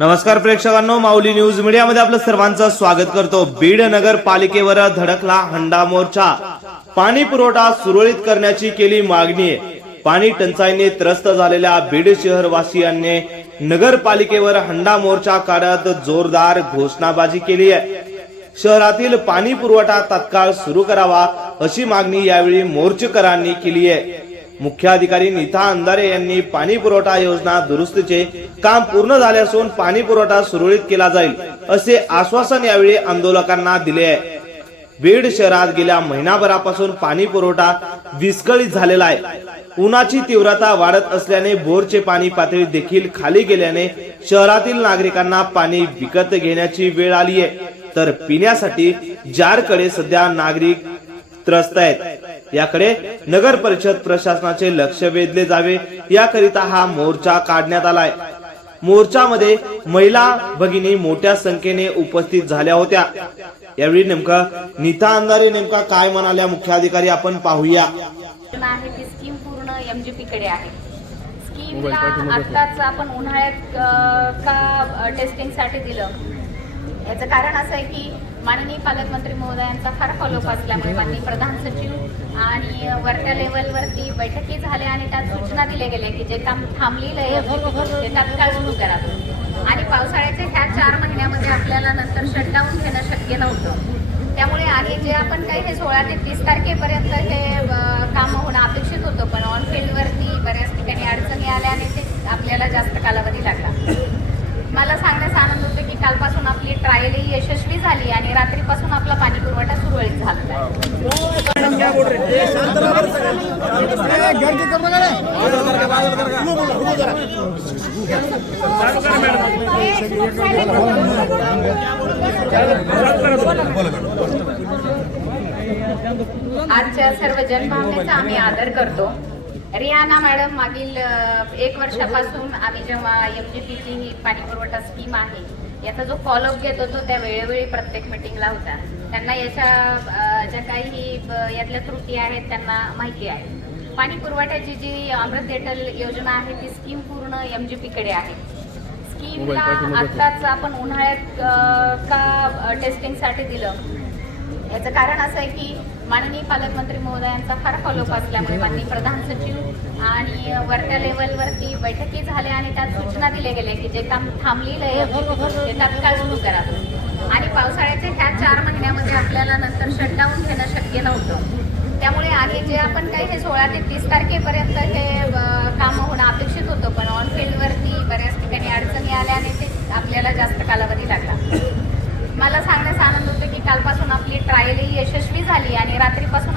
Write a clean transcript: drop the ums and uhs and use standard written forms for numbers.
नमस्कार प्रेक्षकांनो, माऊली न्यूज मीडियामध्ये आपलं सर्वांचं स्वागत करतो। बीड नगरपालिकेवर धडकला हंडा मोर्चा। पाणी पुरवठा सुरळीत करण्याची केली मागणी। पाणी टंचाईने त्रस्त झालेल्या बीड शहरवासियांनी नगरपालिकेवर हंडा मोर्चा काढत जोरदार घोषणाबाजी केली आहे। शहरातील पाणी पुरवठा तात्काळ सुरू करावा अशी मागणी यावेळी मोर्चेकरांनी केली आहे। मुख्याधिकारी नीता अंधारे यांनी पाणी पुरवठा योजना दुरुस्तीचे काम पूर्ण झाले असून पाणी पुरवठा सुरळीत केला जाईल असे आश्वासन यावेळी आंदोलकांना दिले आहे। बीड शहरात गेल्या महिनाभरापासून पाणी पुरवठा विस्कळीत झालेला आहे। उन्हाची तीव्रता वाढत असल्याने बोरचे पाणी पातळी देखील खाली गेल्याने शहरातील नागरिकांना पाणी विकत घेण्याची वेळ आली आहे, तर पिण्यासाठी जारकडे सध्या नागरिक त्रस्त आहेत। याकडे नगर परिषद प्रशासनाचे लक्ष वेधले जावे याकरिता हा मोर्चा काढण्यात आलाय। मोर्चामध्ये महिला भगिनी मोठ्या संख्येने उपस्थित झाल्या होत्या। यावेळी नेमका नीता अंधारे नेमका काय म्हणाल्या मुख्याधिकारी आपण पाहूया। आहे ती स्कीम पूर्ण एमजीपी कडे आहे। स्कीमला आताच आपण उन्हाळ्यात का टेस्टिंग साठी दिलं, याचं कारण असं आहे की माननीय पालकमंत्री महोदयांचा फार फॉलोअप असल्यामुळे माननीय प्रधान सचिव आणि वरच्या लेवलवरती बैठकी झाल्या आणि त्यात सूचना दिल्या गेल्या की जे काम थांबलेलं आहे ते तात्काळ सुरू करा। आणि पावसाळ्याच्या ह्या 4 महिन्यामध्ये आपल्याला नंतर शटडाऊन घेणं शक्य नव्हतं, त्यामुळे आणि जे आपण काही हे 16 ते 30 तारखेपर्यंत हे काम होणं अपेक्षित होतं, पण ऑन फील्डवरती बऱ्याच ठिकाणी अडचणी आल्या आणि ते आपल्याला जास्त कालावधी लागला। मला सांगण्याचा आनंद होतो की कालपासून आपली ट्रायलही यशस्वी झाली आणि रात्रीपासून आपला पाणी पुरवठा सुरळीत झाला आहे। आजच्या सर्व जनभावनेचा आम्ही आदर करतो। रियाना मॅडम मागील 1 वर्षापासून आम्ही जेव्हा एमजीपीची ही पाणी पुरवठा स्कीम आहे याचा जो फॉलोअप घेत होतो त्या वेळोवेळी प्रत्येक मीटिंगला होता। त्यांना याच्या ज्या काही यातल्या त्रुटी आहेत त्यांना माहिती आहे। पाणी पुरवठ्याची जी अमृत अटल योजना आहे ती स्कीम पूर्ण एमजीपी कडे आहे। स्कीमला आताच आपण उन्हाळ्यात का टेस्टिंग साठी दिलं, याचं कारण असं आहे की माननीय पालकमंत्री महोदयांचा फार फॉलोअप असल्यामुळे माननीय प्रधान सचिव आणि वरच्या लेवलवरती बैठकी झाल्या आणि त्यात सूचना दिल्या गेल्या की जे काम थांबलेलं आहे ते तात्काळ सुरू करा। आणि पावसाळ्याच्या ह्या 4 महिन्यामध्ये आपल्याला नंतर शटडाऊन घेणं शक्य नव्हतं, त्यामुळे आणि जे आपण काही हे 16 ते 30 तारखेपर्यंत हे काम होणं अपेक्षित होतं, पण ऑन फील्डवरती बऱ्याच ठिकाणी अडचणी आल्या आणि ते आपल्याला जास्त कालावधी लागला। मला सांगण्याचा आनंद होतो की कालपासून आपली ट्रायलही यशस्वी झाली आणि रात्रीपासून